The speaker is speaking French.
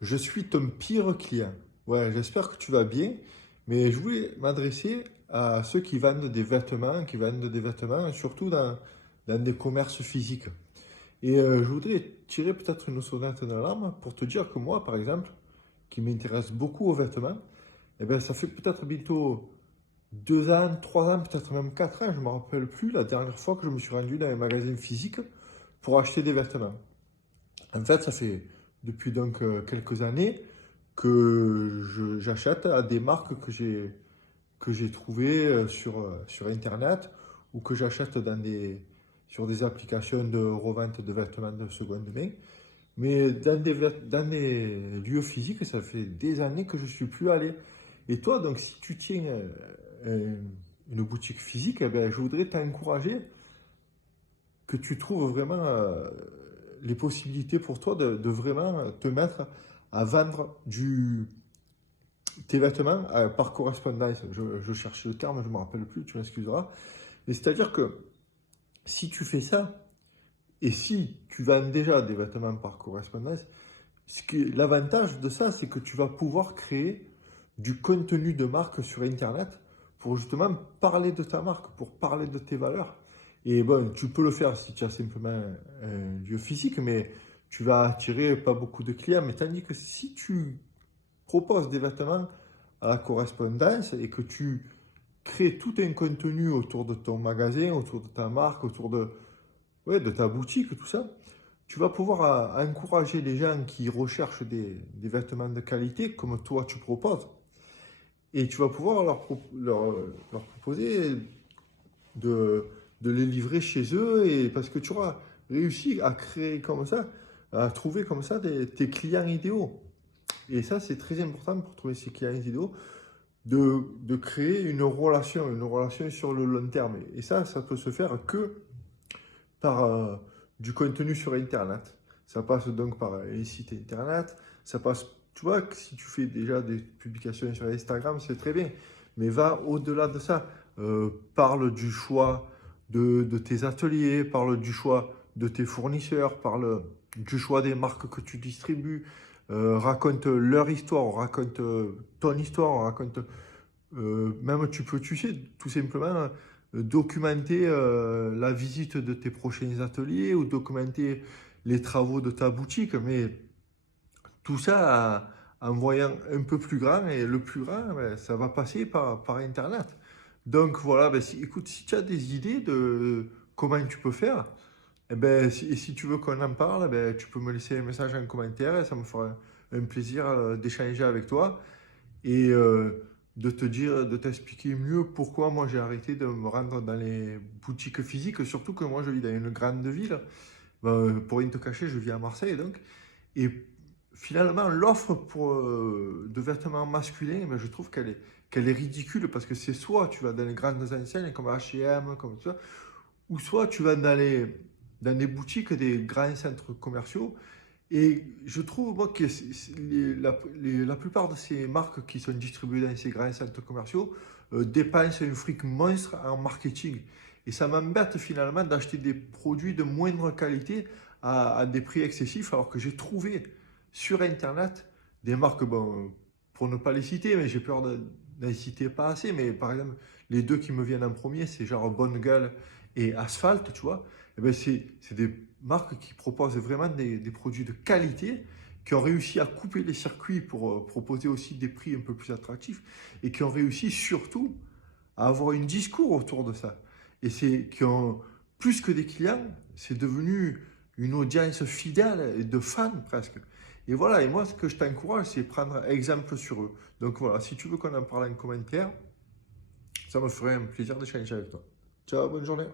Je suis ton pire client. Ouais, j'espère que tu vas bien, mais je voulais m'adresser à ceux qui vendent des vêtements, surtout dans des commerces physiques. Et je voudrais tirer peut-être une sonnette d'alarme pour te dire que moi, par exemple, qui m'intéresse beaucoup aux vêtements, eh bien, ça fait peut-être bientôt 2 ans, 3 ans, peut-être même 4 ans, je ne me rappelle plus la dernière fois que je me suis rendu dans un magasin physique pour acheter des vêtements. En fait, ça fait depuis donc quelques années que j'achète à des marques que j'ai trouvées sur Internet ou que j'achète sur des applications de revente de vêtements de seconde main. Mais dans des lieux physiques, ça fait des années que je ne suis plus allé. Et toi, donc, si tu tiens une boutique physique, eh ben, je voudrais t'encourager que tu trouves vraiment les possibilités pour toi de vraiment te mettre à vendre tes vêtements par correspondance. Je cherche le terme, je ne me rappelle plus, tu m'excuseras. Mais c'est-à-dire que si tu fais ça, et si tu vends déjà des vêtements par correspondance, l'avantage de ça, c'est que tu vas pouvoir créer du contenu de marque sur Internet pour justement parler de ta marque, pour parler de tes valeurs. Et bon, tu peux le faire si tu as simplement un lieu physique, mais tu vas attirer pas beaucoup de clients. Mais tandis que si tu proposes des vêtements à la correspondance et que tu crées tout un contenu autour de ton magasin, autour de ta marque, autour ouais, de ta boutique, tout ça, tu vas pouvoir encourager les gens qui recherchent des vêtements de qualité comme toi tu proposes. Et tu vas pouvoir leur proposer de, de les livrer chez eux et parce que tu auras réussi à créer comme ça, à trouver comme ça tes clients idéaux. Et ça, c'est très important pour trouver ces clients idéaux, de créer une relation sur le long terme. Et ça peut se faire que par du contenu sur Internet. Ça passe donc par les sites Internet, ça passe, tu vois, que si tu fais déjà des publications sur Instagram, c'est très bien, mais va au-delà de ça. Parle du choix de tes ateliers, parle du choix de tes fournisseurs, parle du choix des marques que tu distribues, raconte leur histoire, raconte ton histoire, raconte même tu sais, tout simplement documenter la visite de tes prochains ateliers ou documenter les travaux de ta boutique, mais tout ça en voyant un peu plus grand et le plus grand, ben, ça va passer par Internet. Donc voilà, ben, écoute, si tu as des idées de comment tu peux faire, eh ben, si tu veux qu'on en parle, eh ben, tu peux me laisser un message en commentaire et ça me fera un plaisir d'échanger avec toi et de te dire, de t'expliquer mieux pourquoi moi j'ai arrêté de me rendre dans les boutiques physiques, surtout que moi je vis dans une grande ville. Ben, pour rien te cacher, je vis à Marseille donc. Et finalement, l'offre de vêtements masculins, ben, je trouve qu'elle est ridicule parce que c'est soit tu vas dans les grandes enseignes comme H&M, comme ça, ou soit tu vas dans des boutiques des grands centres commerciaux et je trouve moi que la plupart de ces marques qui sont distribuées dans ces grands centres commerciaux dépensent un fric monstre en marketing. Et ça m'embête finalement d'acheter des produits de moindre qualité à des prix excessifs alors que j'ai trouvé sur Internet des marques, bon, pour ne pas les citer, mais j'ai peur d'en citer pas assez, mais par exemple, les deux qui me viennent en premier, c'est genre Bonne Gueule et Asphalt, tu vois. Eh ben c'est des marques qui proposent vraiment des produits de qualité, qui ont réussi à couper les circuits pour proposer aussi des prix un peu plus attractifs et qui ont réussi surtout à avoir un discours autour de ça. Et qui ont plus que des clients, c'est devenu une audience fidèle et de fans presque. Et voilà, et moi ce que je t'encourage, c'est prendre exemple sur eux. Donc voilà, si tu veux qu'on en parle en commentaire, ça me ferait un plaisir d'échanger avec toi. Ciao, bonne journée.